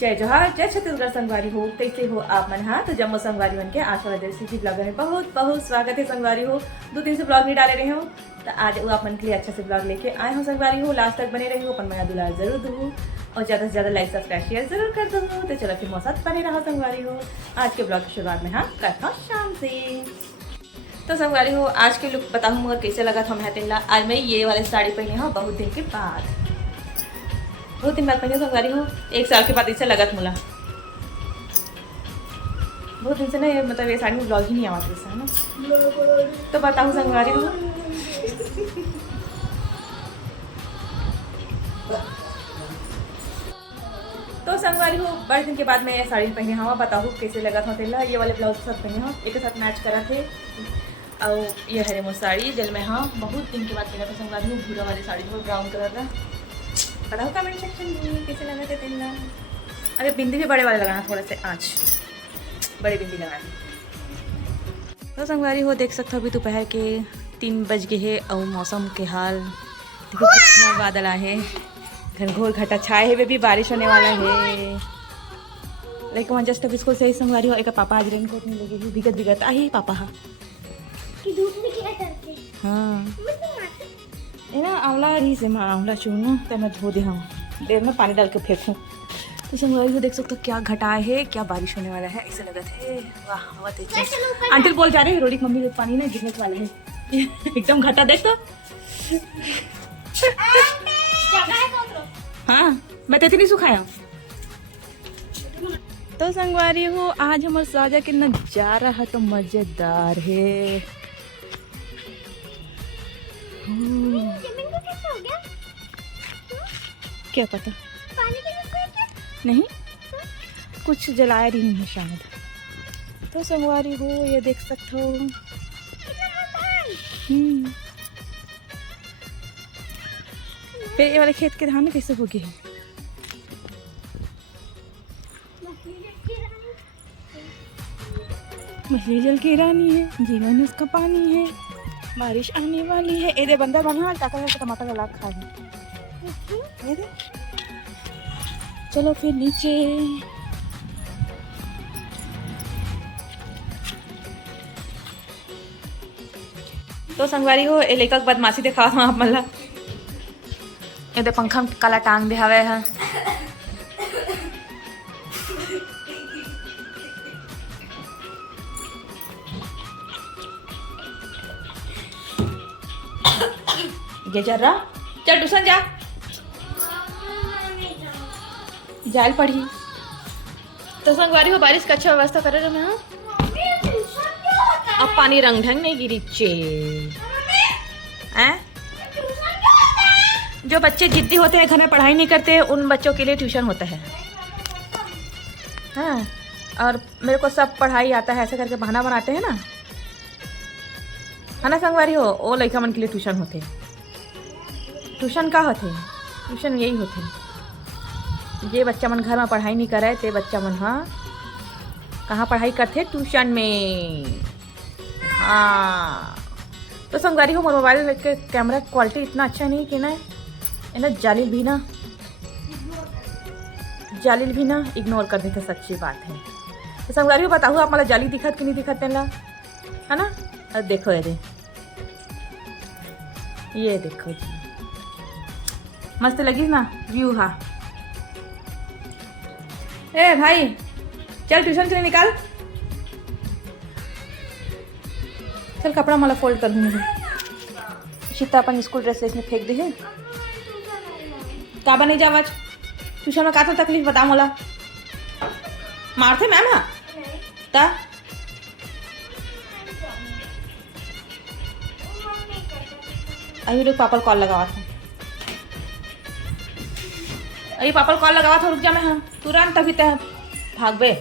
जय जोहार, जय छत्तीसगढ़ संगवारी हो। कैसे हो आप मन? हाँ, तो जम्मू संगवारी मन के आज वाला देसी जी ब्लॉगर में बहुत बहुत स्वागत है। संगवारी हो 2-3 से ब्लॉग नहीं डाले रहे हो, तो आज वो आप मन के लिए अच्छा से ब्लॉग लेके आए हो। संगवारी हो लास्ट तक बने रही हो, अपन मया दुलार जरूर दूँ और ज़्यादा से ज़्यादा लाइक सब्सक्राइब शेयर जरूर कर दूँ। तो चलो फिर मौसम बने रहा संगवारी हो। आज के ब्लॉग की शुरुआत में हाँ करता हूँ शाम से। तो संगवारी हो आज के लुक बताऊँ मगर कैसे लगा था मैं तिल्ला। आज मैं ये वाले साड़ी पहनी हूँ बहुत दिन के बाद, बहुत दिन बाद पहले संगवारी हो। 1 साल के बाद इससे लगत मुला बहुत दिन से ना, मतलब ये साड़ी में ब्लॉग ही नहीं आवा था है ना। तो बताऊँ संगवारी हो तो संगवारी हो बड़े दिन के बाद मैं ये साड़ी पहने हाँ बताऊँ कैसे लगा था तेला। ये वाले ब्लाउज के साथ पहने हाँ एक साथ मैच करा थे और ये हरे मोर साड़ी जल में हाँ बहुत दिन के बाद पहना था संगवारी हो। भूरा वाली साड़ी जो ब्राउन कलर का बताओ कमेंट सेक्शन में कैसे लगा थे तेला। अरे बिंदी भी बड़े वाले लगाना थोड़ा से, आज बड़ी बिंदी लगाना। तो संगवारी हो देख सकते हो अभी दोपहर के 3 बज गए है और मौसम के हाल देखो कितना बादल आए, घनघोर घटा छाए है, भी बारिश होने वाला है। लेकिन वहाँ जस्ट अभी स्कूल से ही संगवारी हो एक पापा आज रेनकोट नहीं लगी बिगत बिगत आई पापा हाँ ये ना आंवला रही से मैं आंवला चूनूँ तो मैं धो दे हाँ देर में पानी डाल के फेंकूँ। तो संगवारी को देख सकते हो क्या घटाए है, क्या बारिश होने वाला है ऐसा लगा था। वाह हवा तेज। आंटी बोल जा रहे हैं रोडी मम्मी पानी ना गिरने वाला है एकदम घटा देख तो हाँ मैं तो नहीं सुखाया। तो संगवारी हो आज हमारे साजा के नजारा है तो मजेदार है। क्या पता नहीं कुछ जलाया रही है शायद। तो संगवारी हो ये देख सकते हो फिर ये वाले खेत के धान कैसे होगी। मछली जल की रानी है, जीवन उसका पानी है, बारिश आने वाली है। ये दे बंदा बना टाका टमाटर का लाग खा है। चलो फिर नीचे तो संगवारी हो ए लेकर बदमाशी दिखा था आप मतलब ये दे पंखा में काला टांग दे हवे है। ये जा रहा चल ट्यूशन जा जाल पढ़ी। तो संगवारी हो बारिश का अच्छा व्यवस्था करे रहे हाँ अब पानी रंग ढंग नहीं गिरी चे जो बच्चे जिद्दी होते हैं घर में पढ़ाई नहीं करते उन बच्चों के लिए ट्यूशन होता है हाँ। और मेरे को सब पढ़ाई आता है ऐसे करके बहाना बनाते हैं ना है ना संगवारी हो। वो लड़का मन के लिए ट्यूशन होते, ट्यूशन का होते, ट्यूशन यही होते। ये बच्चा मन घर में पढ़ाई नहीं करे ते बच्चा मन हाँ कहाँ पढ़ाई करते ट्यूशन में हाँ। तो संगवारी हो मोर मोबाइल के कैमरा क्वालिटी इतना अच्छा नहीं कि ना ना जालिल भी ना इग्नोर कर देते, सच्ची बात है। तो संगवारी हो बताओ आप मतलब जाली दिखत कि नहीं दिखत तेला है ना। अब देखो ये देखो जी मस्त लगी ना व्यू हाँ। ए भाई चल ट्यूशन से निकाल चल कपड़ा मला फोल्ड कर दूँगी। सीता अपन स्कूल ड्रेस इसमें फेंक दे है का बने जावाज ट्यूशन में का था तकलीफ बता मोला मारते मैम हाँ ता अभी लोग पापा कॉल लगावा था अरे पापा कॉल लगावा था रुक जा मैं हाँ तुरंत अभी तक भाग बे।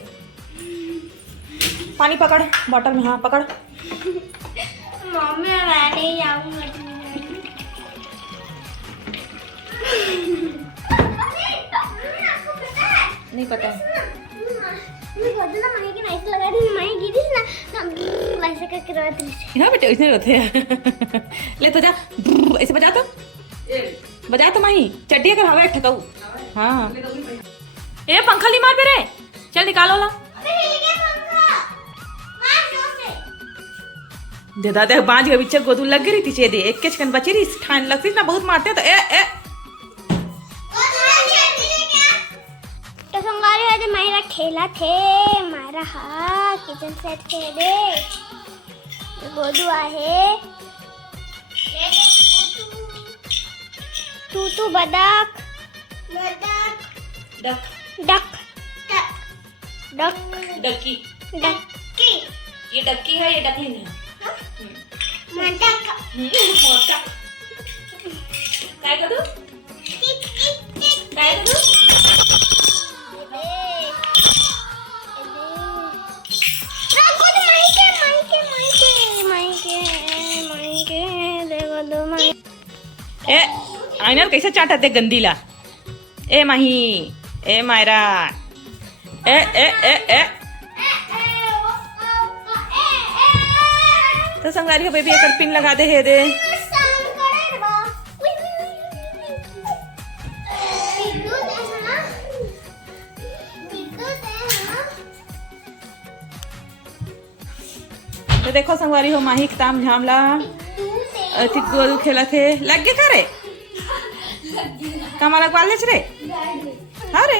पानी पकड़ बॉटल में हाँ पकड़ मम्मी मैं नहीं जाऊंगा नहीं पता है हाँ बेटे ऐसे होते हैं ले तो जा ऐसे बजा तो माही चड्डी अगर हवा ठकाऊ हाँ ए पंखा ली मार पे रे, चल निकालो ला। दे दादा बांझ के बिच्चे गोदू लग गई थी दे एक के चिकन बची रही ठान लगती ना बहुत मारते हैं तो ए तो संगारी वाले मायरा खेला थे मारा हा किचन सेट खेले गोदू आहे तू बदक duck duck duck Ducky Ducky ये डक्की है ये डकली है मटक मोटा काय करू काय करू ए आईना कैसे चाटते गंदीला ए माही ए मायरा ए ए ए ए तो संगारी बेबी एक पिन लगा दे हे दे तो देखो संगवारी हो माही ताम झामला अति गोलू खेला थे लग गए का रे कमाला ग्वाल रे हाँ रे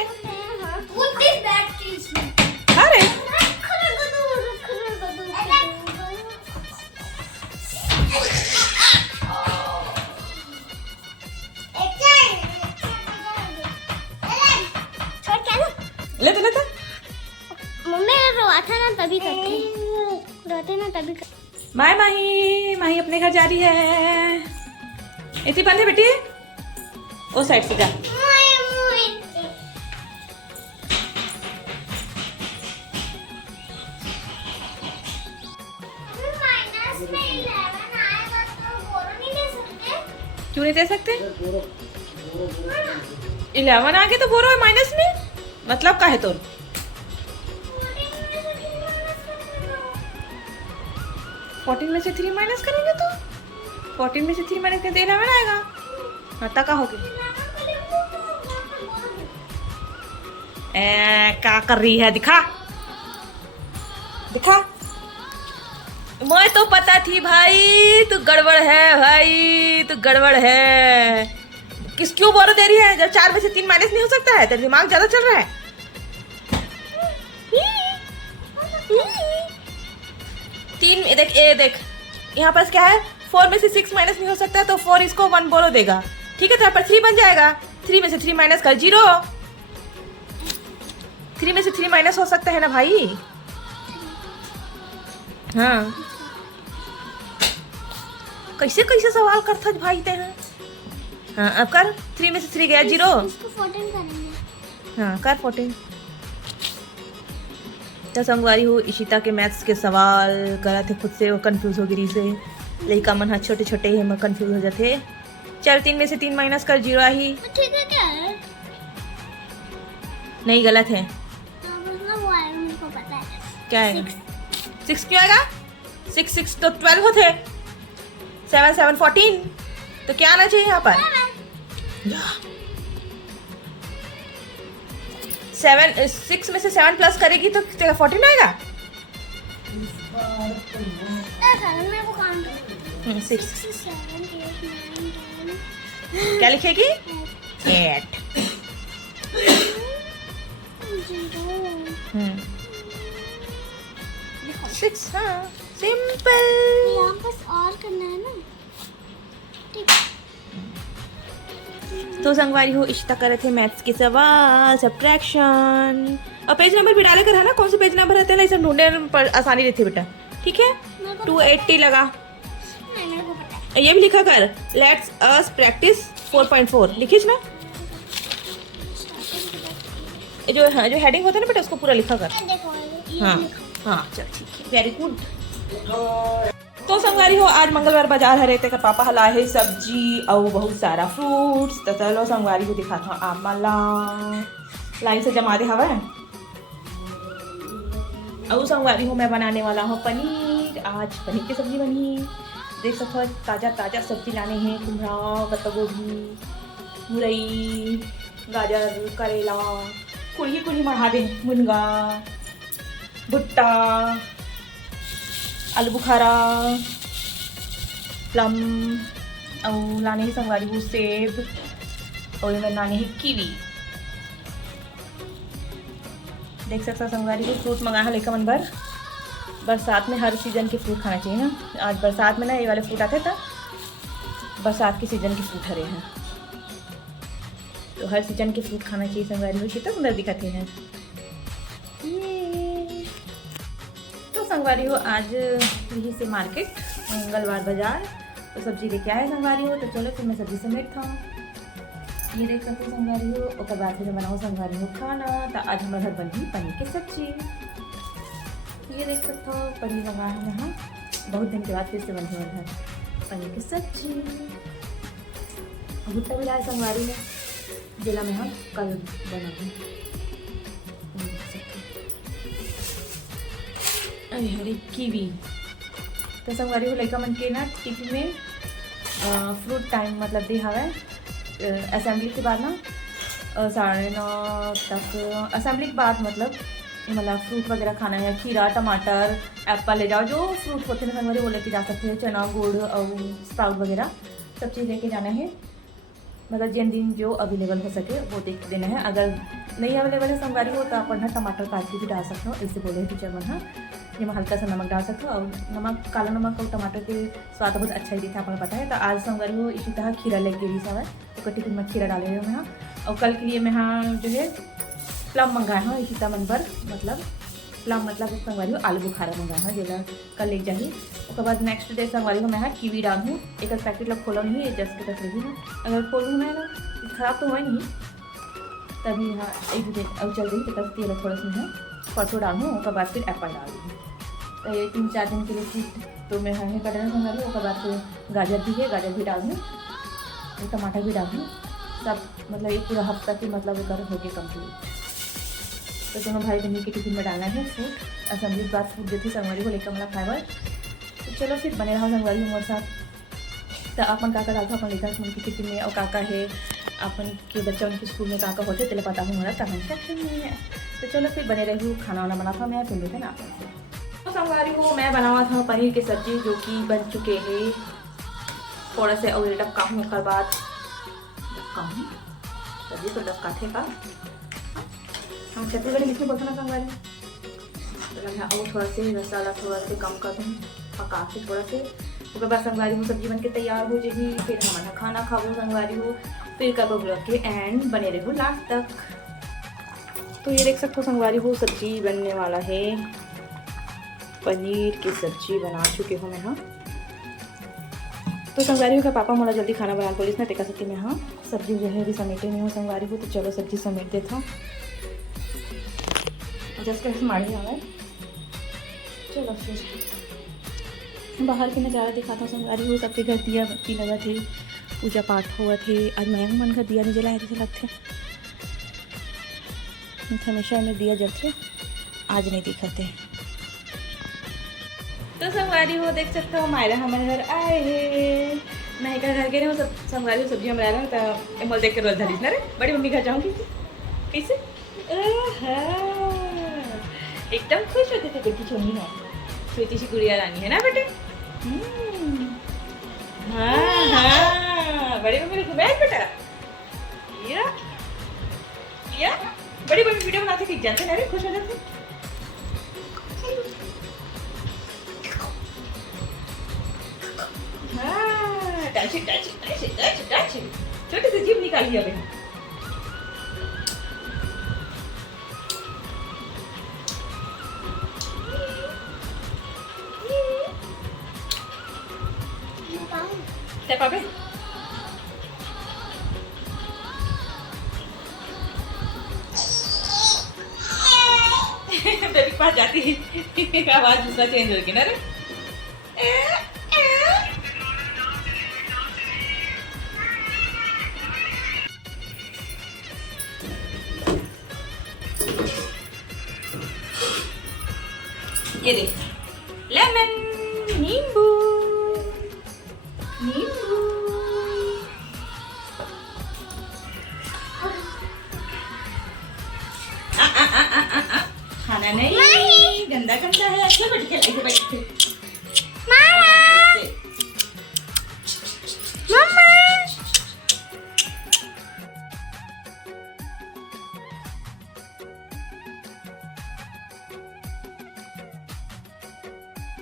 हाँ रे लेते लेते मम्मी रोता ना तभी करते रोते ना तभी करते बाय माही माही अपने घर जा रही है इतनी बंद है बेटी वो साइड से जा क्यों नहीं दे सकते 11 आगे तो बोलो माइनस में मतलब का है तो 14 में से 3 माइनस करेंगे तो 14 में से 3 माइनस करते 11 आएगा हाँ तक होगी क्या कर रही है दिखा दिखा मैं तो पता थी भाई तू गड़बड़ है भाई तू गड़बड़ है किस क्यों बोलो दे रही है जब 4 में से 3 माइनस नहीं हो सकता है तेरा दिमाग ज्यादा चल रहा है देख ए देख यहाँ पर क्या है 4 में से 6 माइनस नहीं हो सकता है तो 4 इसको 1 बोलो देगा ठीक है तो यहाँ पर 3 बन जाएगा 3 में से 3 माइनस कर 0 3 में से 3 माइनस हो सकता है ना भाई हाँ कैसे कैसे सवाल करता भाई ते हैं हाँ अब कर 3 में से 3 गया 0 हाँ कर 14 तो संगवारी हो इशिता के मैथ्स के सवाल करा थे खुद से वो कंफ्यूज हो गई से लड़का मन हाँ छोटे छोटे ही हम कंफ्यूज हो जाते चल 3 में से 3 माइनस कर 0 ही ठीक है क्या है नहीं गलत है वो आया मेरे को पता है क्या है 6 क्यों आएगा 6 6 तो 12 होते 7 7 14 तो क्या आना चाहिए यहाँ पर 6 में से 7 प्लस करेगी तो 14 आएगा 6 क्या लिखेगी 8 6 हाँ सिंपल यहाँ बस और करना है ना ठीक तो संगवारी हो इश्ता कर रहे थे मैथ्स के सवाल सब्ट्रैक्शन और पेज नंबर भी डाले कर है ना कौन सा पेज नंबर रहता है ना इसे ढूंढने पर आसानी रहती है बेटा ठीक है 280 लगा मेरे को पता है ये भी लिखा कर लेट्स अस प्रैक्टिस 4.4 लिखीस ना ये जो हाँ जो हेडिंग होता है ना बेटा उसको पूरा लिखा कर देखो हाँ हाँ चल ठीक है वेरी गुड तो संगवारी हो आज मंगलवार बाजार हरे तेकर पापा हला है सब्जी और बहुत सारा फ्रूट्स तो चलो संगवारी को दिखाता हूँ आप मला लाइन से जमा दे हवा और संगवारी हूँ मैं बनाने वाला हूँ पनीर आज पनीर की सब्जी बनी देख सकते हो ताज़ा ताज़ा सब्जी लाने हैं कुमड़ा पत्ता गोभी मुरई गाजर करेला कुड़ी मढ़ा दे मुनगा भुट्टा आलू बुखारा प्लम और लाने ही संगवारी हूँ सेब और मैं लाने ही कीवी। देख सकता संगवारी हूँ फ्रूट मंगाया लेकर मन भर। बरसात में हर सीज़न के फ्रूट खाना चाहिए ना। आज बरसात में ना ये वाले फ्रूट आते था, बरसात के सीज़न के फ्रूट हरे हैं तो हर सीज़न के फ्रूट खाना चाहिए संगवारी हूँ। कितना सुंदर दिखाते हैं ये। तो संगवारी हो आज यहीं से मार्केट मंगलवार बाजार तो सब्जी लेके आए संगवारी हो। तो चलो फिर मैं सब्जी समेट था। ये देख सकते संगवारी हो। और बाद फिर बनाओ संगवारी हो खाना। तो आज हमारे घर बनी पनीर की सब्जी। ये देख सकते हो पनीर मंगा है यहाँ बहुत दिन के बाद फिर से बनी है घर पनीर की सब्जी। भुट्टा भी लाए संगवारी में जिला में हम कल बनाए। अरे हरे कीवी। तो संगवारी को लड़का मन के ना टिफिन में फ्रूट टाइम मतलब दे हवा असेंबली के बाद ना 9:30 तक असेंबली के बाद मतलब फ्रूट वगैरह खाना है। खीरा टमाटर एप्पल ले जाओ जो फ्रूट होते हैं संगवारी वो लेके जा सकते हैं। चना गुड़ और स्प्राउट वगैरह सब चीज़ लेके जाना है। मतलब जिन दिन जो अवेलेबल हो सके वो देख के देना है। अगर नहीं अवेलेबल है संगवारी हो तो आप टमाटर काट के भी डाल सकते हो। ऐसे बोले टीचर मन हाँ जिसमें हल्का सा नमक डाल सकते हो। और नमक काला नमक और टमाटर के स्वाद बहुत अच्छा ही दिखा आपको पता है। तो आज संगवारी हो इसी तरह खीरा लेके भी सब है तो टिफिन में खीरा डाले हुए मैं। और कल के लिए मैं हाँ जो है प्लम मंगाया हूँ इसी तरह मन पर मतलब प्लम मतलब संगवारी हो आलू बुखारा मंगाया हूँ जिला कल ले जाइए। उसके बाद नेक्स्ट डे संगवारी को मैं हाँ कीवी डालूँ। एक पैकेट लोग खोला नहीं है जस्ट के तक लगी हूँ। अगर खोलूँ मैं ना ख़राब तो हुआ नहीं तभी हाँ एक दिन अब चल रही तो तेल थोड़ा सा है परसों डालूँ। उसके बाद फिर एप्पल डाल दूँ। तो ये 3-4 दिन के लिए फ्रूट तो मैं हाँ कर रहा संगवारी। उसके बाद फिर गाजर भी है गाजर भी डाल दूँ टमाटर भी डाल दूँ सब मतलब एक पूरा हफ्ता की मतलब कर हो गया कम्प्लीट। तो दोनों भाई बहन के टिफिन में डालना है फ्रूट। असेंबली के बाद फ्रूट देती संगवारी को लेकर मतलब फाइबर। तो चलो फिर बने रहा संगवारी हमारे साथ। तो अपन काका डालता अपन लेकर उनके टिफिन में और काका है अपन के बच्चा उनके स्कूल में काका होते तेल पता हूँ हमारा कमेंट सेक्शन में है। तो चलो फिर बने रही हूँ खाना वाना बना था मैं फिर लेते ना अपन से। तो संगवारी को मैं बनावा था पनीर की सब्जी जो कि बन चुके हैं थोड़ा से और डबका हूँ। उसके बाद सब्जी तो डबका थे का हम छत्तीसगढ़ी मिर्ची बोलते ना संगवारी। तो और थोड़ा से मसाला थोड़ा से कम कर दूँ पका के थोड़ा से। उसके बाद संगवारी हो सब्जी बन के तैयार हो जाएगी। फिर हमारा खाना खाओ संगवारी हो फिर कब ब्लॉग के एंड बने रहो लास्ट तक। तो ये देख सकते हो संगवारी हो सब्जी बनने वाला है। पनीर की सब्जी बना चुके हो मैं हाँ। तो संगवारी हो का पापा मोला जल्दी खाना बना पुलिस ना टेका सकती मैं हाँ सब्जी जो है अभी समेटे नहीं हो संगवारी हो। तो चलो सब्जी समेट देता हूँ जस्ट माड़ी हमें। चलो फिर बाहर के नज़ारा दिखाता हूँ संगवारी हो। सबके घर दिया बत्ती लगा थे पूजा पाठ हुआ थे। आज मैं मन का दिया नहीं जलाए थे लगते हमेशा में दिया जलते आज नहीं दिखाते। तो संगवारी हो देख सकते हो मायरा हमारे घर आए हैं। मैं घर गए सब संगवारी हो सब्जी हमारे आए तो मोल देख के रोज धरी ना रे बड़ी मम्मी घर जाऊँगी कैसे एकदम खुश होते थे बेटी छोटी है छोटी सी गुड़िया रानी है ना बेटे। हाँ हाँ बड़ी मम्मी ने घुमाया बेटा या बड़ी मम्मी वीडियो बनाते ठीक जानते ना रे खुश हो जाते। हाँ डांसी छोटी सी जीभ निकाली अभी। Step up it. बेबी के पास जाती है आवाज दूसरा चेंज होगी ना रे। ये देख लेमन नींबू नींबू ना नहीं गंदा गंदा है ऐसे बैठ के ऐसे बैठ के मामा मम्मा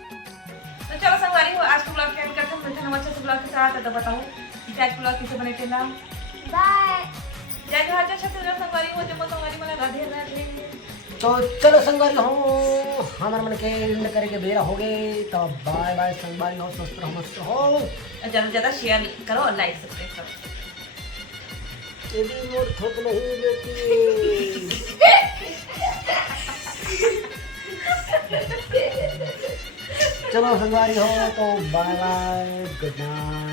तो चलो संगवारी हो आज के ब्लॉग के एंड करते हैं मिलते हैं अच्छे से ब्लॉग के साथ तो बताओ कि आज ब्लॉग कैसे बने थे ना बाय जय जहाँ अच्छा से संगवारी हो जब संगवारी मला राधे राधे तो चलो संगवारी हो हमारे मन के एंड करे के बेरा हो गए तो बाय बाय संगवारी हो स्वस्थ रहो मस्त रहो और ज़्यादा से ज़्यादा शेयर करो और लाइक सब्सक्राइब करो यदि मोर थोक नहीं देती चलो संगवारी हो तो बाय बाय गुड नाइट